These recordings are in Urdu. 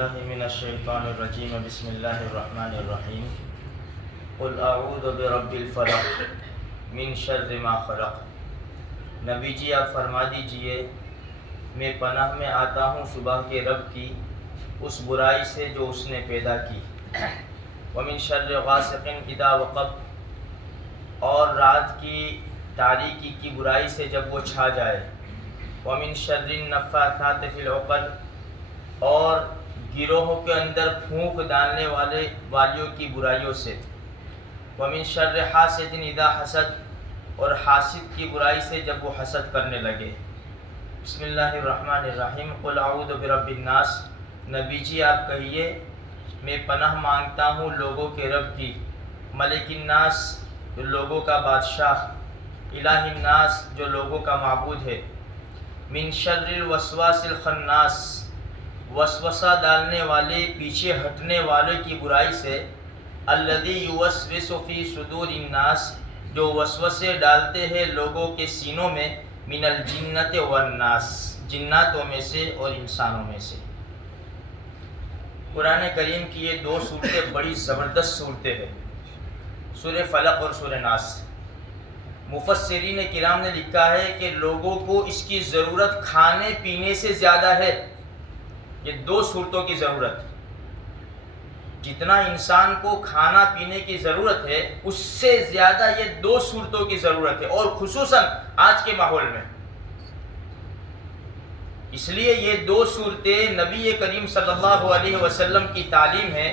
باللہ من الشیطان الرجیم بسم اللہ الرحمن الرحیم قل اعوذ برب الفلق من شر ما خلق۔ نبی جی آپ فرما دیجئے میں پناہ میں آتا ہوں صبح کے رب کی اس برائی سے جو اس نے پیدا کی، ومن شر غاسق اذا وقب، اور رات کی تاریکی کی برائی سے جب وہ چھا جائے، ومن شر النفاثات فی العقد، اور گروہوں کے اندر پھونک ڈالنے والیوں کی برائیوں سے، ومن شر حاسد اذا حسد، اور حاسد کی برائی سے جب وہ حسد کرنے لگے۔ بسم اللہ الرحمن الرحیم قل اعوذ برب الناس، نبی جی آپ کہیے میں پناہ مانگتا ہوں لوگوں کے رب کی، ملک الناس جو لوگوں کا بادشاہ، الہ الناس جو لوگوں کا معبود ہے، من شر الوسواس الخناس، وسوسہ ڈالنے والے پیچھے ہٹنے والے کی برائی سے، الذی یوسوس فی صدور الناس جو وسوسے ڈالتے ہیں لوگوں کے سینوں میں، من الجنۃ والناس جناتوں میں سے اور انسانوں میں سے۔ قرآن کریم کی یہ دو صورتیں بڑی زبردست صورتیں ہیں، سورہ فلق اور سورہ ناس۔ مفسرین کرام نے لکھا ہے کہ لوگوں کو اس کی ضرورت کھانے پینے سے زیادہ ہے، یہ دو صورتوں کی ضرورت، جتنا انسان کو کھانا پینے کی ضرورت ہے اس سے زیادہ یہ دو صورتوں کی ضرورت ہے، اور خصوصاً آج کے ماحول میں۔ اس لیے یہ دو صورتیں نبی کریم صلی اللہ علیہ وسلم کی تعلیم ہے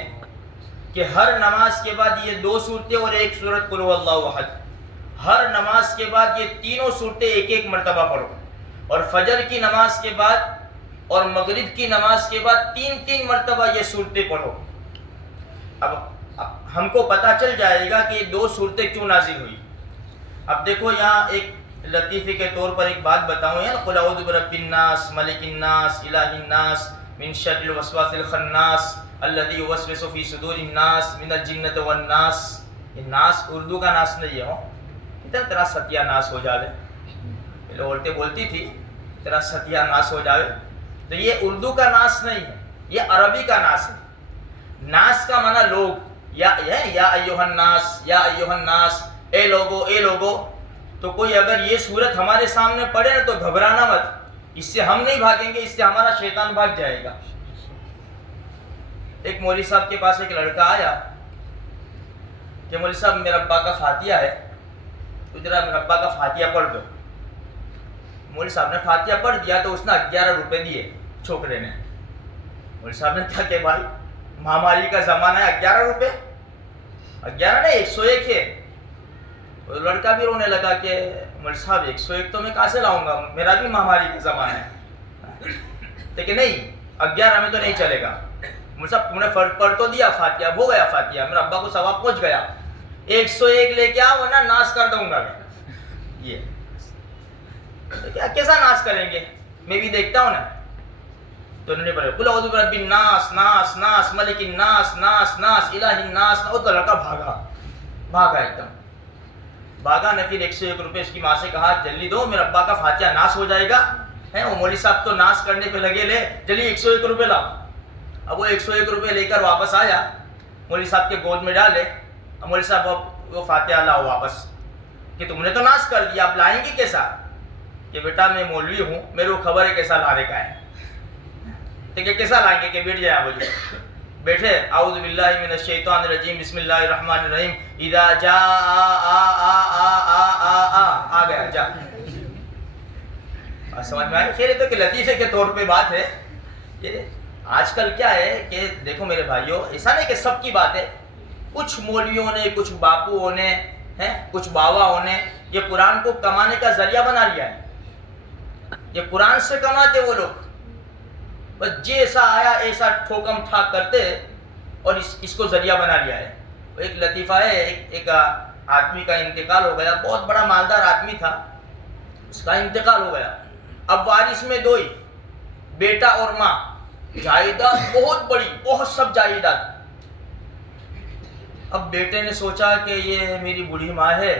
کہ ہر نماز کے بعد یہ دو صورتیں اور ایک سورت قل هو اللہ احد، ہر نماز کے بعد یہ تینوں صورتیں ایک ایک مرتبہ پڑھو، اور فجر کی نماز کے بعد اور مغرب کی نماز کے بعد تین تین مرتبہ یہ صورتیں پڑھو۔ اب ہم کو پتہ چل جائے گا کہ یہ دو صورتیں کیوں نازل ہوئی۔ اب دیکھو یہاں ایک لطیفے کے طور پر ایک بات بتاؤں، یار قل اعوذ برب الناس ملک الناس الہ الناس من شر الوسواس الخناس الذی یوسوس فی صدور الناس من الجنۃ والناس۔ یہ ناس اردو کا ناس نہیں ہے، اتنا تیرا ستیہ ناس ہو جاوے، پہلے عورتیں بولتی تھی تیرا ستیہ ناس ہو جاوے، تو یہ اردو کا ناس نہیں ہے، یہ عربی کا ناس ہے۔ ناس کا معنی لوگ، یا ایھا الناس، یا ایھا الناس، اے لوگو اے لوگو۔ تو کوئی اگر یہ صورت ہمارے سامنے پڑے نا تو گھبرانا مت، اس سے ہم نہیں بھاگیں گے، اس سے ہمارا شیطان بھاگ جائے گا۔ ایک مولوی صاحب کے پاس ایک لڑکا آیا کہ مولوی صاحب میرا ابا کا فاتحہ ہے تو ذرا میرا ابا کا فاتحہ پڑھ دو۔ مولوی صاحب نے فاتحہ پڑھ دیا تو اس نے 11 روپے دیے چھوکرے نے۔ مولوی صاحب نے کہا کہ بھائی مہاماری کا زمانہ ہے، 11 روپے، 11 نہیں 101 ہے۔ وہ لڑکا بھی رونے لگا کہ مولوی صاحب 101 تو میں کہاں سے لاؤں گا، میرا بھی مہاماری کا زمانہ ہے۔ لیکن نہیں 11 میں تو نہیں چلے گا۔ مولوی صاحب تم نے پڑھ تو دیا فاتحہ، ہو گیا فاتحہ، میرا ابا کو ثواب پہنچ گیا، 101 لے کے آؤ ورنہ ناس کر دوں گا میں۔ یہ کیسا ناس کریں گے، میں بھی دیکھتا ہوں نا۔ تو انہوں نے پڑھا قل اعوذ برب الناس ناس ناس ملک الناس ناس ناس الہ الناس، اور تو لڑکا بھاگا ایک دم بھاگا نے۔ پھر 101 روپے اس کی ماں سے کہا جلدی دو میرا ابا کا فاتحہ ناس ہو جائے گا، وہ مولوی صاحب تو ناس کرنے پہ لگے، لے جلدی 101 روپے لاؤ۔ اب وہ 101 روپے لے کر واپس آیا، مولوی صاحب کے گود میں ڈالے۔ اب مولوی صاحب وہ فاتحہ لاؤ واپس، کہ تم نے تو ناس کر دیا، اب لائیں گے کیسا؟ کہ بیٹا میں مولوی ہوں، میرے کو خبر ہے کیسا لانے کا ہے، کہ کیسا لائیں گے، کہ بیٹھ جائے بولے۔ بیٹھے، اعوذ باللہ من الشیطان الرجیم بسم اللہ الرحمن الرحیم اذا جاء آ گیا جا۔ سمجھ میں آئی؟ خیر تو کہ لطیفے کے طور پہ بات ہے۔ یہ آج کل کیا ہے کہ دیکھو میرے بھائیوں، ایسا نہیں کہ سب کی بات ہے، کچھ مولویوں نے، کچھ باپوؤں نے، کچھ باواؤں نے یہ قرآن کو کمانے کا ذریعہ بنا لیا ہے۔ یہ قرآن سے کماتے وہ لوگ، بس جیسا آیا ایسا ٹھوکم ٹھاک کرتے اور اس کو ذریعہ بنا لیا ہے۔ ایک لطیفہ ہے، ایک آدمی کا انتقال ہو گیا، بہت بڑا مالدار آدمی تھا، اس کا انتقال ہو گیا۔ اب وارث میں دو ہی، بیٹا اور ماں، جائیداد بہت بڑی، بہت سب جائیداد۔ اب بیٹے نے سوچا کہ یہ میری بوڑھی ماں ہے،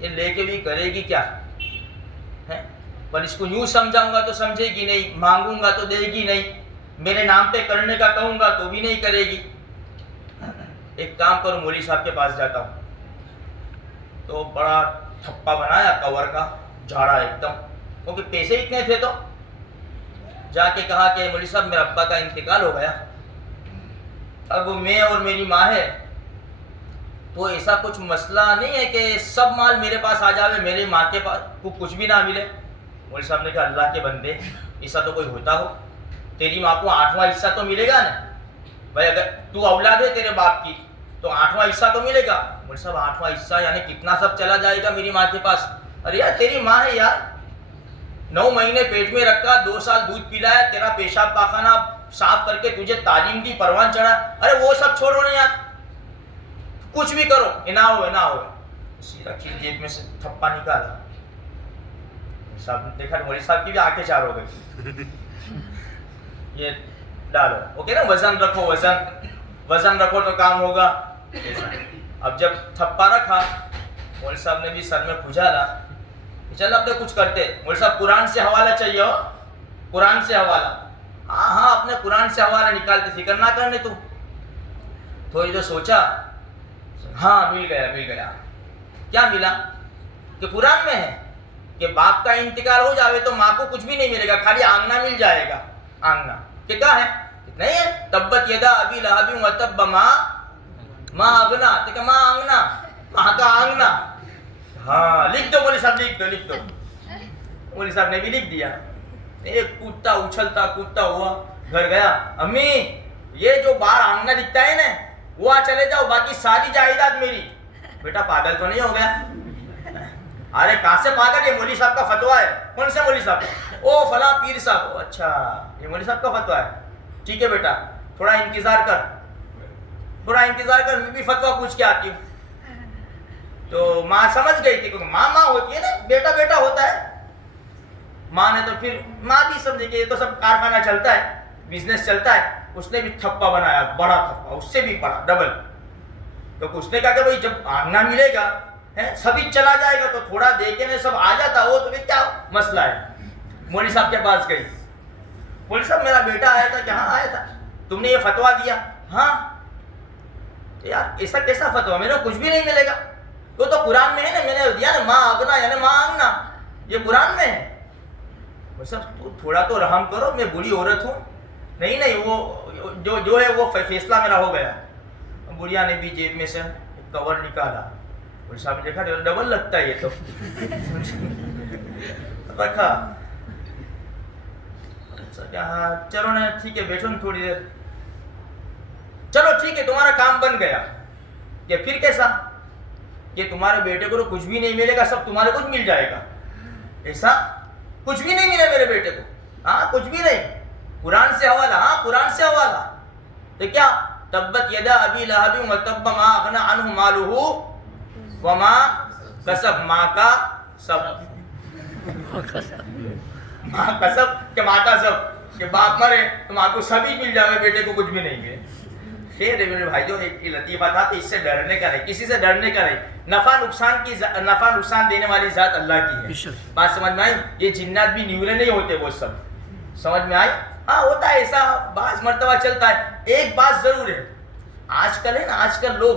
یہ لے کے بھی کرے گی کیا، پر اس کو یوں سمجھاؤں گا تو سمجھے گی نہیں، مانگوں گا تو دے گی نہیں، میرے نام پہ کرنے کا کہوں گا تو بھی نہیں کرے گی. ایک کام کرو, مولوی صاحب کے پاس جاتا ہوں. تو بڑا تھپا بنایا کور کا, جھاڑا ایک دم, کیونکہ پیسے اتنے تھے. تو جا کے کہا کہ مولوی صاحب میرے ابا کا انتقال ہو گیا, اب میں اور میری ماں ہے, تو ایسا کچھ مسئلہ نہیں ہے کہ سب مال میرے پاس آ جاوے, میرے ماں کے پاس کو کچھ بھی نہ ملے. مولوی صاحب نے کہا اللہ کے بندے, ایسا تو کوئی ہوتا ہو, تیری ماں کو 8واں حصہ تو ملے گا نا بھائی, اگر تو اولاد ہے تیرے باپ کی تو 8واں حصہ تو ملے گا. مولوی صاحب 8واں حصہ یعنی کتنا سب چلا جائے گا میری ماں کے پاس؟ ارے یار تیری ماں ہے یار, 9 مہینے پیٹ میں رکھا, 2 سال دودھ پلایا, تیرا پیشاب پاخانہ صاف کر کے تجھے تعلیم دی, پروان چڑھا, ارے وہ سب چھوڑو نا یار, کچھ بھی کرو, نہ ہو. سیدھا جیب میں سے تھپا نکالا. صاحب نے دیکھا, مولوی صاحب کی بھی آنکھیں چار ہو گئی. یہ ڈالو, اوکے نا, وزن رکھو, وزن رکھو تو کام ہوگا. اب جب تھپا رکھا, مولوی صاحب نے بھی سر میں کھجالا, چل اپنے کچھ کرتے. مولوی صاحب قرآن سے حوالہ چاہیے ہو, قرآن سے حوالہ. ہاں اپنے قرآن سے حوالہ نکالتے, فکر نہ کرنے تو. تھوڑی جو سوچا, ہاں مل گیا. کیا ملا؟ کہ قرآن میں ہے کہ باپ کا انتقال ہو جاوے تو ماں کو کچھ بھی نہیں ملے گا, خالی آنگنا مل جائے گا. آنگنا کہ کیا ہے؟ نہیں ہے, تبت یدا ابی لہب وتب ما اغنا, تو کہ ماں آنگنا, ماں کا آنگنا. ہاں لکھ دو مولوی صاحب, لکھ دو. مولوی صاحب نے بھی لکھ دیا. ایک کودتا اچھلتا کودتا ہوا گھر گیا. امی یہ جو باہر آنگنا دکھتا ہے نا, وہاں چلے جاؤ, باقی ساری جائیداد میری. بیٹا پاگل تو نہیں ہو گیا؟ ارے کہاں سے پاگل, یہ مولوی صاحب کا فتویٰ ہے. کون سے مولوی صاحب؟ او فلاں پیر صاحب. اچھا یہ مولوی صاحب کا فتویٰ ہے, ٹھیک ہے بیٹا تھوڑا انتظار کر, میں بھی فتویٰ پوچھ کے آتی ہوں. تو ماں سمجھ گئی تھی, کیونکہ ماں ہوتی ہے نا, بیٹا ہوتا ہے. ماں نے تو پھر ماں بھی سمجھے کہ یہ تو سب کارخانہ چلتا ہے, بزنس چلتا ہے. اس نے بھی تھپا بنایا, بڑا تھپا, اس سے بھی بڑا, ڈبل. کیونکہ اس نے کہا کہ بھائی جب آنگنا ملے گا, سبھی چلا جائے گا, تو تھوڑا دیکھنے سب آ جاتا, وہ تو کیا مسئلہ ہے. مولوی صاحب کے پاس گئی. مولوی صاحب میرا بیٹا آیا تھا. کہاں آیا تھا؟ تم نے یہ فتویٰ دیا. ہاں. یار ایسا کیسا فتویٰ, میرے کو کچھ بھی نہیں ملے گا. وہ تو قرآن میں ہے نا, میں نے دیا نا, ماں اغنا یعنی ماں آنگنا, یہ قرآن میں ہے. تو تھوڑا تو رحم کرو, میں بری عورت ہوں. نہیں وہ جو ہے وہ فیصلہ میرا ہو گیا. بڑھیا نے بھی جیب میں سے کور نکالا. مولوی صاحب نے دیکھا ڈبل لگتا ہے یہ تو, رکھا. ہاں چلو نا ٹھیک ہے, بیٹھو نا تھوڑی دیر. چلو ٹھیک ہے تمہارا کام بن گیا. کہ پھر کیسا کہ تمہارے بیٹے کو تو کچھ بھی نہیں ملے گا, سب تمہارے کو مل جائے گا. ایسا کچھ بھی نہیں ملے میرے بیٹے کو. ہاں کچھ بھی نہیں, قرآن سے حوالہ. ہاں قرآن سے حوالہ. تو کیا تبت یدا ابی لہب وتب ما اغنى عنه ماله وما کسب, ماں کا سب, ماں کا سب کہ ماں کا سب, کہ باپ مرے تو ماں کو سبھی مل جائے, بیٹے کو کچھ بھی نہیں ملے. خیر ہے میرے بھائیو, ایک لطیفہ تھا, تو اس سے ڈرنے کا نہیں, کسی سے ڈرنے کا نہیں. نفع نقصان دینے والی ذات اللہ کی ہے. بات سمجھ میں آئی؟ یہ جنات بھی نیولے نہیں ہوتے, وہ سب سمجھ میں آئی؟ ہاں ہوتا ہے ایسا, بعض مرتبہ چلتا ہے. ایک بات ضرور ہے, آج کل لوگ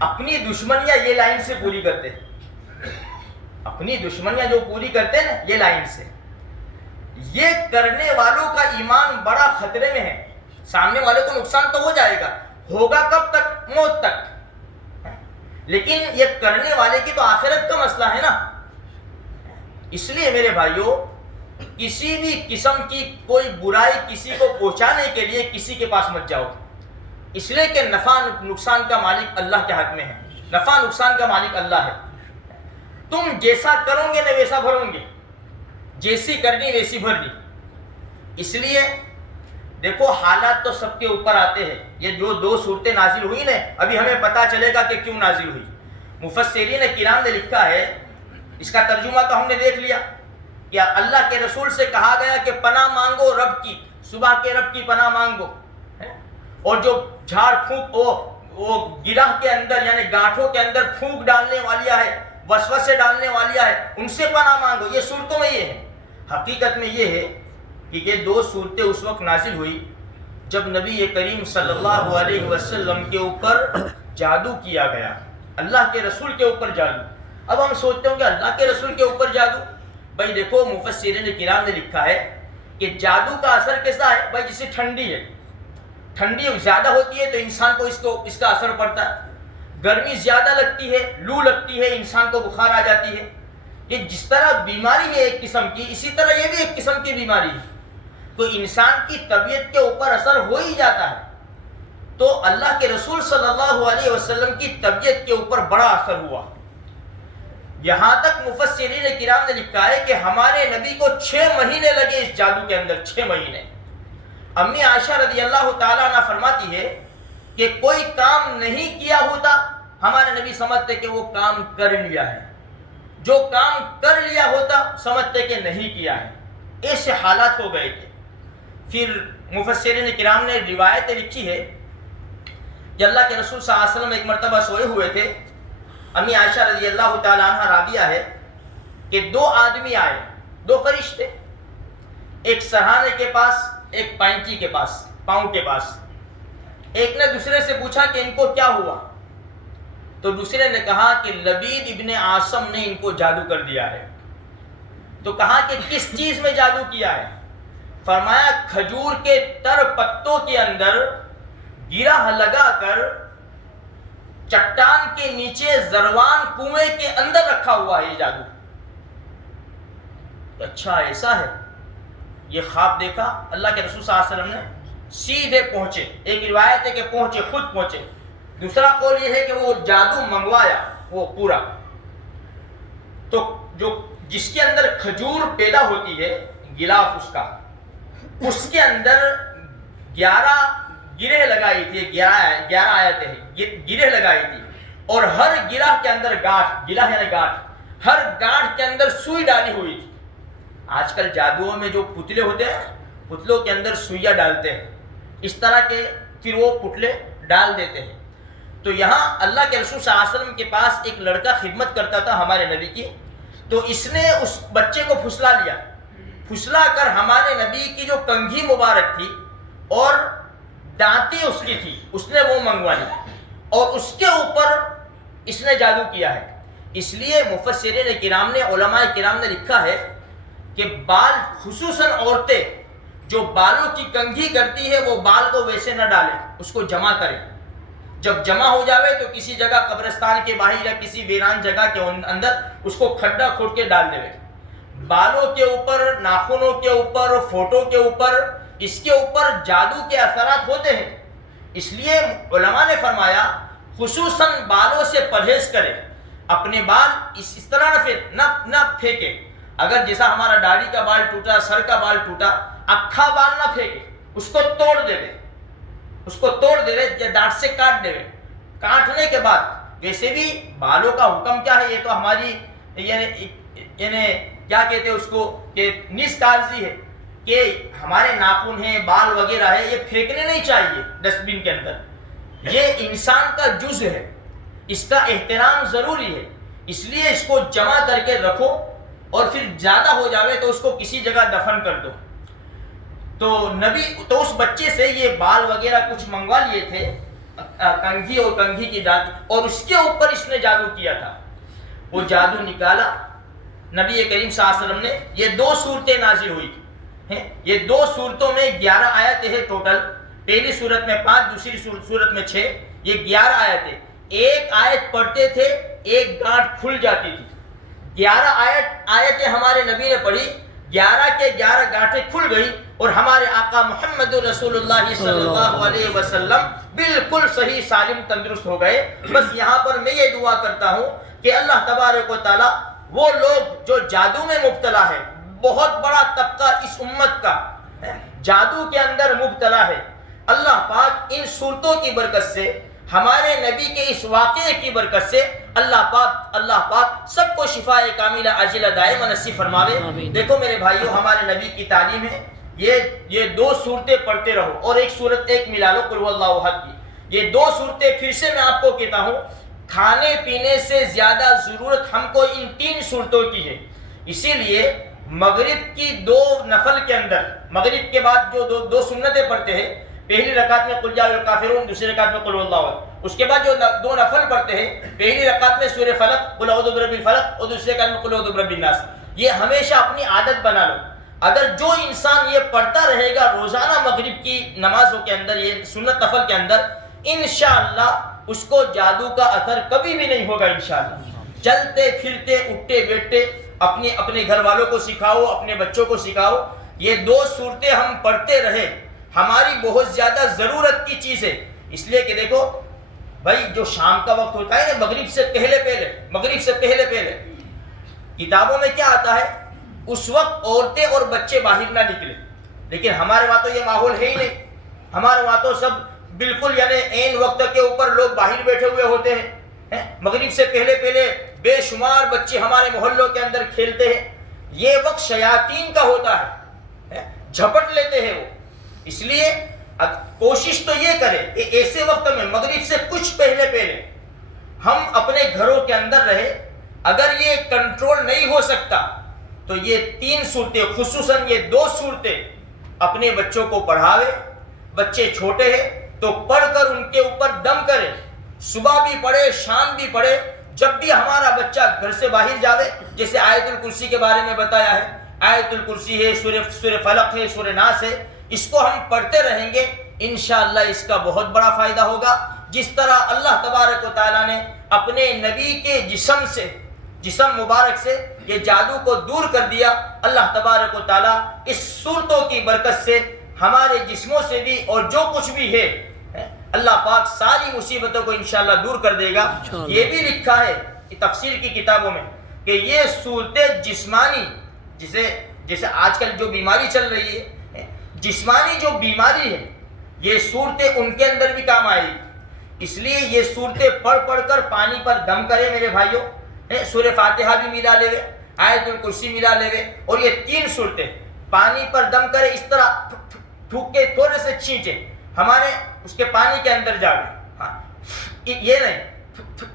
اپنی دشمنیاں یہ لائن سے پوری کرتے ہیں. اپنی دشمنیاں جو پوری کرتے ہیں نا یہ لائن سے, یہ کرنے والوں کا ایمان بڑا خطرے میں ہے. سامنے والے کو نقصان تو ہو جائے گا, ہوگا کب تک؟ موت تک. لیکن یہ کرنے والے کی تو آخرت کا مسئلہ ہے نا. اس لیے میرے بھائیوں, کسی بھی قسم کی کوئی برائی کسی کو پہنچانے کے لیے کسی کے پاس مت جاؤ. اس لیے کہ نفع نقصان کا مالک اللہ کے ہاتھ میں ہے. نفع نقصان کا مالک اللہ ہے. تم جیسا کرو گے نا ویسا بھرو گے, جیسی کرنی ویسی بھرنی. اس لیے دیکھو حالات تو سب کے اوپر آتے ہیں. یہ جو 2 صورتیں نازل ہوئی نا, ابھی ہمیں پتہ چلے گا کہ کیوں نازل ہوئی. مفسرین کرام نے لکھا ہے, اس کا ترجمہ تو ہم نے دیکھ لیا کہ اللہ کے رسول سے کہا گیا کہ پناہ مانگو رب کی, صبح کے رب کی پناہ مانگو. اور جو جھاڑ پھونک وہ گرہ کے اندر یعنی گانٹھوں کے اندر پھونک ڈالنے والی ہے, وسوسے ڈالنے والی ہے, ان سے پناہ مانگو. یہ صورتوں میں یہ ہے. حقیقت میں یہ ہے کہ یہ دو صورتیں اس وقت نازل ہوئی جب نبی کریم صلی اللہ علیہ وسلم کے اوپر جادو کیا گیا، اللہ کے رسول کے اوپر جادو۔ اب ہم سوچتے ہوں کہ اللہ کے رسول کے اوپر جادو، بھائی دیکھو مفسرین کرام نے لکھا ہے کہ جادو کا اثر کیسا ہے؟ بھائی جیسے ٹھنڈی ہے، ٹھنڈی زیادہ ہوتی ہے تو انسان کو اس کا اثر پڑتا ہے، گرمی زیادہ لگتی ہے، لو لگتی ہے، انسان کو بخار آ جاتی ہے۔ یہ جس طرح بیماری ہے ایک قسم کی، اسی طرح یہ بھی ایک قسم کی بیماری ہے، تو انسان کی طبیعت کے اوپر اثر ہو ہی جاتا ہے۔ تو اللہ کے رسول صلی اللہ علیہ وسلم کی طبیعت کے اوپر بڑا اثر ہوا، یہاں تک مفسرین کرام نے لکھا ہے کہ ہمارے نبی کو 6 مہینے لگے اس جادو کے اندر، 6 مہینے۔ امی عائشہ رضی اللہ تعالیٰ عنہ فرماتی ہے کہ کوئی کام نہیں کیا ہوتا ہمارے نبی سمجھتے کہ وہ کام کر لیا ہے، جو کام کر لیا ہوتا سمجھتے کہ نہیں کیا ہے، ایسے حالات ہو گئے تھے۔ پھر مفسرین کرام نے روایتیں لکھی ہے کہ اللہ کے رسول صلی اللہ علیہ وسلم ایک مرتبہ سوئے ہوئے تھے، امی عائشہ رضی اللہ تعالیٰ عنہ راویہ ہے کہ 2 آدمی آئے، 2 فرشتے، ایک سرہانے کے پاس، ایک پائنچی کے پاس، پاؤں کے پاس۔ ایک نے دوسرے سے پوچھا کہ ان کو کیا ہوا، تو دوسرے نے کہا کہ لبید ابن عاصم نے ان کو جادو کر دیا ہے۔ تو کہا کہ کس چیز میں جادو کیا ہے؟ فرمایا کھجور کے تر پتوں کے اندر گرہ لگا کر چٹان کے نیچے زروان کنویں کے اندر رکھا ہوا ہے یہ جادو۔ اچھا ایسا ہے، یہ خواب دیکھا اللہ کے رسول صلی اللہ علیہ وسلم نے، سیدھے پہنچے، ایک روایت ہے کہ پہنچے، خود پہنچے، دوسرا قول یہ ہے کہ وہ جادو منگوایا وہ پورا۔ تو جو جس کے اندر کھجور پیدا ہوتی ہے غلاف اس کے اندر 11 گرہ لگائی تھی، 11 آیتیں گرہ لگائی تھی، اور ہر گرہ کے اندر گاٹھ، گرہ یعنی گاٹھ، ہر گاٹھ کے اندر سوئی ڈالی ہوئی تھی۔ آج کل جادوؤں میں جو پتلے ہوتے ہیں، پتلوں کے اندر سوئیاں ڈالتے ہیں، اس طرح کے پھر وہ پتلے ڈال دیتے ہیں۔ تو یہاں اللہ کے رسول صلی اللہ علیہ وسلم کے پاس ایک لڑکا خدمت کرتا تھا ہمارے نبی کی، تو اس نے اس بچے کو پھسلا لیا، پھسلا کر ہمارے نبی کی جو کنگھی مبارک تھی اور دانتی اس کی تھی، اس نے وہ منگوا لی، اور اس کے اوپر اس نے جادو کیا ہے۔ اس لیے مفسرین کرام نے، علماء کرام نے لکھا ہے کہ بال، خصوصاً عورتیں جو بالوں کی کنگھی کرتی ہے، وہ بال کو ویسے نہ ڈالیں، اس کو جمع کریں، جب جمع ہو جاوے تو کسی جگہ قبرستان کے باہر یا کسی ویران جگہ کے اندر اس کو کھڈا کھود کے ڈال دے۔ بالوں کے اوپر، ناخنوں کے اوپر، فوٹو کے اوپر، اس کے اوپر جادو کے اثرات ہوتے ہیں۔ اس لیے علماء نے فرمایا خصوصاً بالوں سے پرہیز کرے، اپنے بال اس طرح نہ پھینکے۔ اگر جیسا ہمارا داڑھی کا بال ٹوٹا، سر کا بال ٹوٹا، اکھا بال نہ پھینکے، اس کو توڑ دے، اس کو توڑ دے یا دانت سے کاٹ دے۔ کاٹنے کے بعد ویسے بھی بالوں کا حکم کیا ہے، یہ تو ہماری یعنی کیا کہتے ہیں اس کو کہ نیز کارزی ہے کہ ہمارے ناخن ہیں، بال وغیرہ ہے، یہ پھینکنے نہیں چاہیے ڈسٹ بن کے اندر، یہ انسان کا جز ہے، اس کا احترام ضروری ہے، اس لیے اس کو جمع کر کے رکھو، اور پھر زیادہ ہو جاوے تو اس کو کسی جگہ دفن کر دو۔ تو اس بچے سے یہ بال وغیرہ کچھ منگوا لیے تھے، کنگھی اور کنگھی کی دانت، اور اس کے اوپر اس نے جادو کیا تھا۔ وہ جادو نکالا، نبی کریم صلی اللہ علیہ وسلم نے، یہ 2 صورتیں نازل ہوئی ہیں، یہ 2 صورتوں میں 11 آیتیں ہیں ٹوٹل، پہلی صورت میں 5، دوسری صورت میں 6، یہ 11 آیتیں، ایک آیت پڑھتے تھے ایک گانٹھ کھل جاتی تھی۔ 11 آیتیں ہمارے نبی نے پڑھی، 11 کے 11 گانٹیں کھل گئی، اور ہمارے آقا محمد رسول اللہ صلی اللہ علیہ وسلم بالکل صحیح سالم تندرست ہو گئے۔ بس یہاں پر میں یہ دعا کرتا ہوں کہ اللہ تبارک و تعالی وہ لوگ جو جادو میں مبتلا ہے، بہت بڑا طبقہ اس امت کا جادو کے اندر مبتلا ہے، اللہ پاک ان صورتوں کی برکت سے، ہمارے نبی کے اس واقعے کی برکت سے اللہ پاک سب کو شفاء کاملہ عاجلہ دائمہ نصیب فرماوے۔ دیکھو میرے بھائیو، ہمارے نبی کی تعلیم ہے یہ 2 صورتیں پڑھتے رہو، اور ایک صورت ایک ملا لو قل هو اللہ احد کی۔ یہ 2 صورتیں پھر سے میں آپ کو کہتا ہوں، کھانے پینے سے زیادہ ضرورت ہم کو ان 3 صورتوں کی ہے، اسی لیے مغرب کی 2 نفل کے اندر مغرب کے بعد جو دو سنتیں پڑھتے ہیں، پہلی رکعت میں قل یا الکافرون، دوسری رکعت میں قل هو اللہ احد، اس کے بعد جو دو نفل پڑھتے ہیں، پہلی رکعت میں سورہ فلق قل اعوذ برب الفلق اور دوسری رکعت میں قل اعوذ برب الناس، یہ ہمیشہ اپنی عادت بنا لو۔ اگر جو انسان یہ پڑھتا رہے گا روزانہ مغرب کی نمازوں کے اندر، یہ سنت نفل کے اندر، انشاءاللہ اس کو جادو کا اثر کبھی بھی نہیں ہوگا انشاءاللہ۔ چلتے پھرتے اٹھتے بیٹھتے اپنے گھر والوں کو سکھاؤ، اپنے بچوں کو سکھاؤ، یہ دو صورتیں ہم پڑھتے رہے، ہماری بہت زیادہ ضرورت کی چیز ہے۔ اس لیے کہ دیکھو بھائی، جو شام کا وقت ہوتا ہے نا، مغرب سے پہلے پہلے کتابوں میں کیا آتا ہے، اس وقت عورتیں اور بچے باہر نہ نکلے، لیکن ہمارے وہاں تو یہ ماحول ہے ہی نہیں، ہمارے وہاں تو سب بالکل یعنی عین وقت کے اوپر لوگ باہر بیٹھے ہوئے ہوتے ہیں، مغرب سے پہلے بے شمار بچے ہمارے محلوں کے اندر کھیلتے ہیں، یہ وقت شیاطین کا ہوتا ہے، جھپٹ لیتے ہیں وہ۔ اس لیے کوشش تو یہ کریں کہ ایسے وقت میں مغرب سے کچھ پہلے ہم اپنے گھروں کے اندر رہے۔ اگر یہ کنٹرول نہیں ہو سکتا تو یہ 3 صورتیں، خصوصاً یہ 2 صورتیں اپنے بچوں کو پڑھاوے۔ بچے چھوٹے ہیں تو پڑھ کر ان کے اوپر دم کرے، صبح بھی پڑھے شام بھی پڑھے۔ جب بھی ہمارا بچہ گھر سے باہر جاوے، جیسے آیت الکرسی کے بارے میں بتایا ہے، آیت الکرسی ہے، سورہ فلق ہے، سورہ ناس ہے، اس کو ہم پڑھتے رہیں گے، انشاءاللہ اس کا بہت بڑا فائدہ ہوگا۔ جس طرح اللہ تبارک و تعالیٰ نے اپنے نبی کے جسم مبارک سے یہ جادو کو دور کر دیا، اللہ تبارک و تعالیٰ اس صورتوں کی برکت سے ہمارے جسموں سے بھی اور جو کچھ بھی ہے، اللہ پاک ساری مصیبتوں کو انشاءاللہ دور کر دے گا۔ یہ بھی لکھا ہے کہ تفسیر کی کتابوں میں کہ یہ صورتیں جسمانی، جیسے آج کل جو بیماری چل رہی ہے، جسمانی جو بیماری ہے، یہ صورتیں ان کے اندر بھی کام آئے گی۔ اس لیے یہ صورتیں پڑھ کر پانی پر دم کرے میرے بھائیوں، سورہ فاتحہ بھی ملا لے، آیت الکرسی ملا لے، اور یہ 3 صورتیں پانی پر دم کرے، اس طرح تھوک کے تھوڑے سے چھینچے، ہمارے اس کے پانی کے اندر جاوے، ہاں یہ نہیں،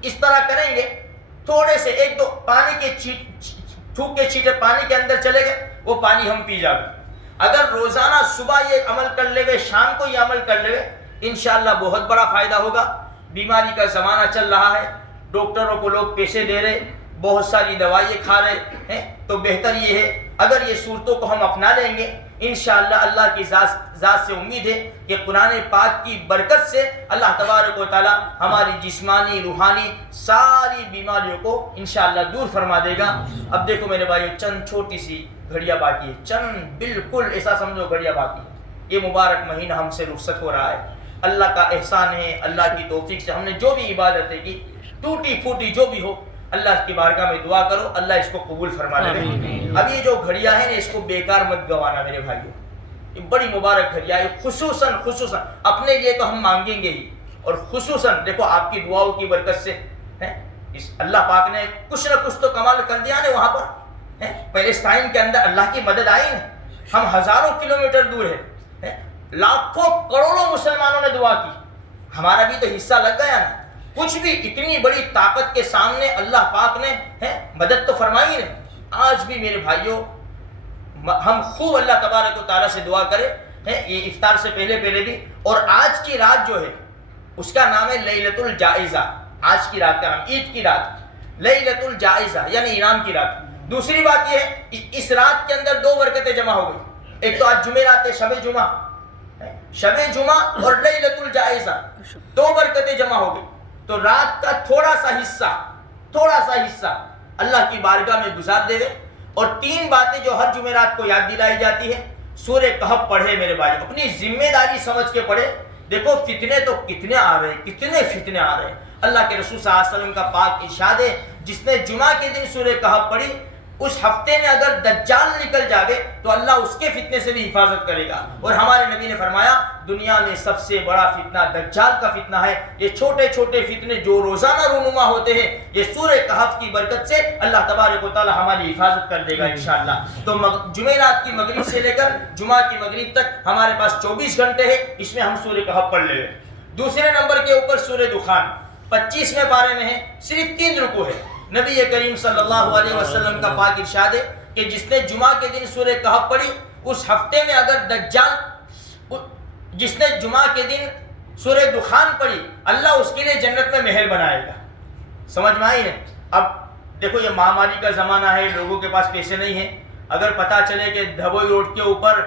اس طرح کریں گے، تھوڑے سے 1-2 پانی کے تھوک کے چھینٹے پانی کے اندر چلے گئے، وہ پانی ہم پی جاوے۔ اگر روزانہ صبح یہ عمل کر لے، شام کو یہ عمل کر لے، انشاءاللہ بہت بڑا فائدہ ہوگا۔ بیماری کا زمانہ چل رہا ہے، ڈاکٹروں کو لوگ پیسے دے رہے، بہت ساری دوائیں کھا رہے ہیں، تو بہتر یہ ہے اگر یہ صورتوں کو ہم اپنا لیں گے، انشاءاللہ اللہ کی ذات سے امید ہے کہ قرآن پاک کی برکت سے اللہ تبارک و تعالی ہماری جسمانی روحانی ساری بیماریوں کو انشاءاللہ دور فرما دے گا۔ اب دیکھو میرے بھائیو، چند چھوٹی سی گھڑیاں باقی ہے، چند بالکل ایسا سمجھو گھڑیاں باقی ہے۔ یہ مبارک مہینہ ہم سے رخصت ہو رہا ہے، اللہ کا احسان ہے، اللہ کی توفیق سے ہم نے جو بھی عبادتیں کی، ٹوٹی پھوٹی جو بھی ہو، اللہ کی بارگاہ میں دعا کرو اللہ اس کو قبول فرما لے۔ اب یہ جو گھڑیاں ہیں نا، اس کو بیکار مت گوانا میرے بھائیو، یہ بڑی مبارک گھڑیاں ہے، خصوصاً اپنے لیے تو ہم مانگیں گے ہی، اور خصوصاً دیکھو آپ کی دعاؤں کی برکت سے اللہ پاک نے کچھ نہ کچھ تو کمال کر دیا نا وہاں پر۔ پیلسٹائن کے اندر اللہ کی مدد آئی نا، ہم ہزاروں کلومیٹر دور ہیں، لاکھوں کروڑوں مسلمانوں نے دعا کی، ہمارا بھی تو حصہ لگ گیا نا۔ کچھ بھی اتنی بڑی طاقت کے سامنے اللہ پاک نے مدد تو فرمائی نا۔ آج بھی میرے بھائیوں ہم خوب اللہ تبارک و تعالیٰ سے دعا کریں، یہ افطار سے پہلے بھی، اور آج کی رات جو ہے اس کا نام ہے لیلۃ الجائزہ۔ آج کی رات کا نام، عید کی رات، لیلۃ الجائزہ یعنی انعام کی رات۔ دوسری بات یہ ہے اس رات کے اندر 2 برکتیں جمع ہو گئی، ایک تو آج جمعرات ہے، شب جمعہ اور لیلۃ الجائزہ، 2 برکتیں جمع ہو گئی۔ تو رات کا تھوڑا سا حصہ اللہ کی بارگاہ میں گزار دے، اور 3 باتیں جو ہر جمعرات کو یاد دلائی جاتی ہے۔ سورہ کہف پڑھے میرے بھائی، اپنی ذمہ داری سمجھ کے پڑھے۔ دیکھو فتنے تو کتنے آ رہے ہیں، کتنے فتنے آ رہے ہیں۔ اللہ کے رسول صلی اللہ علیہ وسلم کا پاک ارشاد ہے، جس نے جمعہ کے دن سورہ کہف پڑھی، اس ہفتے میں اگر دجال نکل جاوے تو اللہ اس کے فتنے سے بھی حفاظت کرے گا۔ اور ہمارے نبی نے فرمایا دنیا میں سب سے بڑا فتنہ دجال کا فتنہ ہے۔ یہ چھوٹے چھوٹے فتنے جو روزانہ رونما ہوتے ہیں، یہ سورہ کہف کی برکت سے اللہ تبارک و تعالی ہماری حفاظت کر دے گا انشاءاللہ۔ تو جمعرات کی مغرب سے لے کر جمعہ کی مغرب تک ہمارے پاس 24 گھنٹے ہیں، اس میں ہم سورہ کہف پڑھ لیں۔ دوسرے نمبر کے اوپر سورہ دخان 25ویں پارے میں ہے، صرف 3 رکوع ہے۔ نبی کریم صلی اللہ علیہ وسلم کا پاک ارشاد ہے کہ جس نے جمعہ کے دن سورہ کہف پڑھی اس ہفتے میں اگر دجال جس نے جمعہ کے دن سورہ دخان پڑھی اللہ اس کے لیے جنت میں محل بنائے گا. سمجھ میں آئی ہے؟ اب دیکھو یہ مہاماری کا زمانہ ہے, لوگوں کے پاس پیسے نہیں ہیں. اگر پتہ چلے کہ دھبوئی روڈ کے اوپر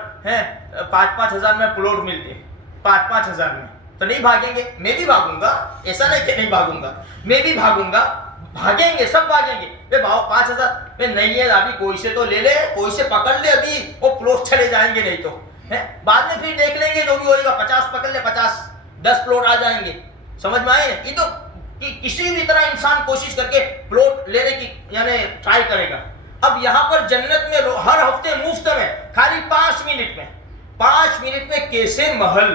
5-5 ہزار میں پلاٹ ملتے ہیں 5-5 ہزار میں, تو نہیں بھاگیں گے؟ میں بھی بھاگوں گا, ایسا نہیں کہ نہیں بھاگوں گا, میں بھی بھاگوں گا, بھاگیں گے, سب بھاگیں گے. 5 ہزار نہیں ہے ابھی, کوئی سے تو لے لے, کوئی سے پکڑ لے, ابھی وہ پلاٹ چلے جائیں گے, نہیں تو بعد میں پھر دیکھ لیں گے جو بھی ہوگا. 50 پکڑ لے, 10 پلاٹ آ جائیں گے. سمجھ میں آئے؟ یہ تو کسی بھی طرح انسان کوشش کر کے پلاٹ لینے کی یعنی ٹرائی کرے گا. اب یہاں پر جنت میں ہر ہفتے مفت میں خالی 5 منٹ میں کیسے محل,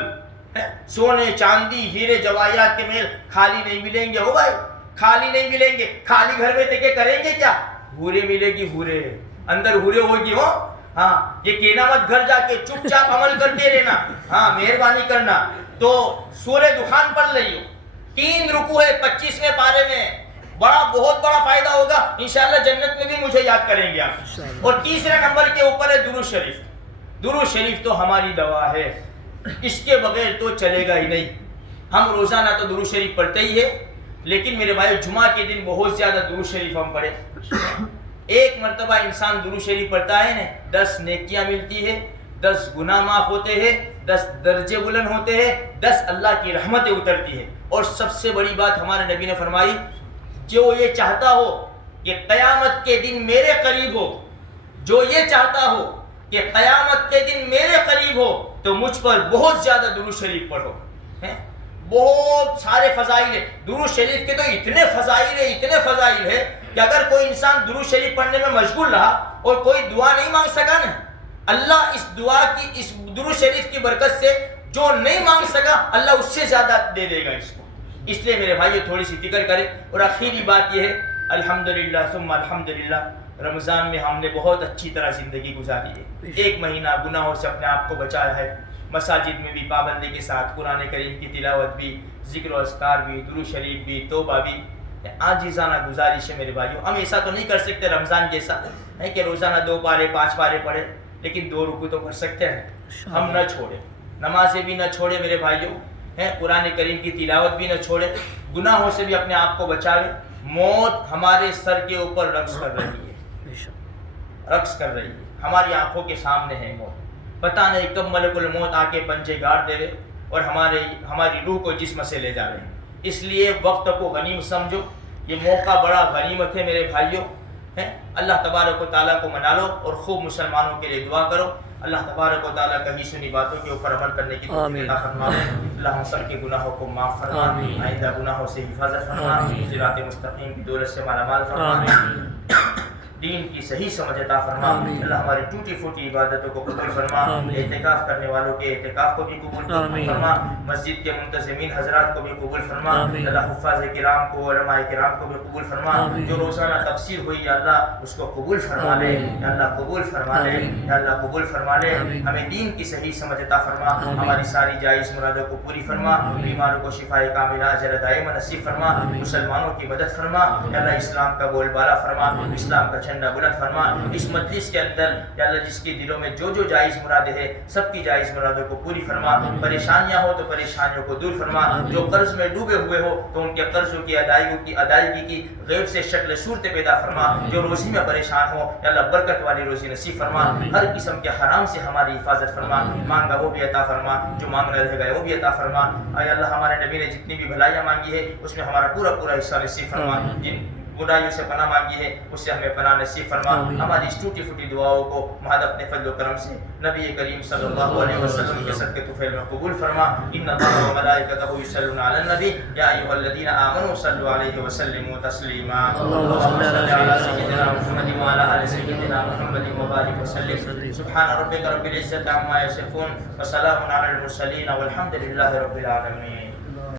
سونے چاندی ہیرے جواہرات کے محل خالی نہیں ملیں گے. ہو بھائی, خالی نہیں ملیں گے. خالی گھر میں دیکھے کریں گے کیا؟ ہورے ملے گی, ہورے اندر ہورے ہوگی. ہو ہاں, یہ کہنا مت گھر جا کے چپ چاپ عمل کرتے رہنا, ہاں مہربانی کرنا. تو سورہ دخان پڑھ رہی ہو, 3 رکوع ہے 25ویں پارے میں, بہت بڑا فائدہ ہوگا انشاءاللہ. جنت میں بھی مجھے یاد کریں گے آپ. اور تیسرے نمبر کے اوپر ہے درود شریف. درود شریف تو ہماری دوا ہے, اس کے بغیر تو چلے گا ہی نہیں. ہم روزانہ تو درود شریف پڑھتے ہی ہے, لیکن میرے بھائی جمعہ کے دن بہت زیادہ درود شریف ہم پڑھے. ایک مرتبہ انسان درود شریف پڑھتا ہے نا, 10 نیکیاں ملتی ہے, 10 گناہ معاف ہوتے ہیں, 10 درجے بلند ہوتے ہیں, 10 اللہ کی رحمتیں اترتی ہیں. اور سب سے بڑی بات ہمارے نبی نے فرمائی, جو یہ چاہتا ہو کہ قیامت کے دن میرے قریب ہو, جو یہ چاہتا ہو کہ قیامت کے دن میرے قریب ہو, تو مجھ پر بہت زیادہ درود شریف پڑھو. بہت سارے فضائل ہیں درود شریف کے, تو اتنے فضائل ہے کہ اگر کوئی انسان درود شریف پڑھنے میں مشغول رہا اور کوئی دعا نہیں مانگ سکا نا, اللہ اس دعا کی, اس درود شریف کی برکت سے جو نہیں مانگ سکا اللہ اس سے زیادہ دے دے گا اس کو. اس لیے میرے بھائی تھوڑی سی فکر کرے. اور آخری بات یہ ہے, الحمدللہ ثم الحمدللہ, رمضان میں ہم نے بہت اچھی طرح زندگی گزاری ہے. 1 مہینہ گناہوں سے اپنے آپ کو بچایا ہے. مساجد میں بھی پابندی کے ساتھ قرآن کریم کی تلاوت بھی, ذکر و اذکار بھی, درود شریف بھی, توبہ بھی. عاجزانہ گزارش ہے میرے بھائیوں, ہم ایسا تو نہیں کر سکتے رمضان جیسا ہے کہ روزانہ 2 پارے 5 پارے پڑھے, لیکن 2 رکوع تو پڑھ سکتے ہیں. ہم نہ چھوڑیں, نمازیں بھی نہ چھوڑیں میرے بھائیوں, قرآن کریم کی تلاوت بھی نہ چھوڑیں, گناہوں سے بھی اپنے آپ کو بچائیں. موت ہمارے سر کے اوپر رقص کر رہی ہے, ہماری آنکھوں کے سامنے ہے موت. پتہ نہیں کب ملک الموت آ کے پنجے گاڑ دے رہے اور ہماری روح کو جسم سے لے جا رہے ہیں. اس لیے وقت کو غنیمت سمجھو, یہ موقع بڑا غنیمت ہے میرے بھائیوں. اللہ تبارک و تعالیٰ کو منا لو اور خوب مسلمانوں کے لیے دعا کرو. اللہ تبارک و تعالیٰ کبھی سنی باتوں کے اوپر عمل کرنے کی توفیق عطا فرمائے. اللہ ہم سب کے گناہوں کو معاف فرما, آئندہ گناہوں سے حفاظت فرما, صراط مستقیم کی دولت سے مالا مال فرما, دین کی صحیح سمجھ عطا فرما. اللہ ہماری ٹوٹی پھوٹی عبادتوں کو قبول فرما, اعتکاف کرنے والوں کے اعتکاف کو بھی قبول فرما, مسجد کے منتظمین حضرات کو بھی قبول فرما. اللہ حفاظ کرام کو, علماء کرام کو بھی قبول فرما. جو روزانہ تفسیر ہوئی یا اللہ اس کو قبول فرما لے, یا اللہ قبول فرما لے, یا اللہ قبول فرما لے. ہمیں دین کی صحیح سمجھ عطا فرما, ہماری ساری جائز مرادوں کو پوری فرما, بیماروں کو شفائے کاملہ اجر دائم نصیب فرما, مسلمانوں کی مدد فرما. یا اللہ اسلام کا بول بالا فرما, اسلام کا جھنڈا بلند فرما. اس مجلس کے اندر یا اللہ جس کے دلوں میں جو جائز مرادیں ہیں سب کی جائز مرادوں کو پوری فرما. پریشانیاں ہو تو پریشانیوں کو دور فرما. جو قرض میں ڈوبے ہوئے ہو تو ان کے قرضوں کی ادائیگی کی غیب سے شکل صورت پیدا فرما. جو روزی میں پریشان ہو یا اللہ برکت والی روزی نصیب فرما. ہر قسم کے حرام سے ہماری حفاظت فرما. مانگا وہ بھی عطا فرما, جو مانگنا رہ گئے وہ بھی عطا فرما. اے اللہ ہمارے نبی نے جتنی بھی بھلائیاں مانگی ہے اس میں ہمارا پورا حصہ نصیب فرما. جن برائیوں سے پناہ مانگی ہے اس سے ہمیں پناہ نصیب فرما. ہماری اس ٹوٹی پھوٹی دعاؤں کو محض اپنے فضل و کرم سے نبی کریم صلی اللہ علیہ وسلم کے صدقے طفیل میں قبول فرما. ان اللہ و ملائکتہ یصلون علی النبی یا ایھا الذین آمنوا صلوا علیہ وسلموا تسلیما. اللهم صل علی سیدنا محمد وعلی آل سیدنا محمد وبارک وسلم. سبحان ربک رب العزة عما یصفون وسلام علی المرسلین والحمد للہ رب العالمین.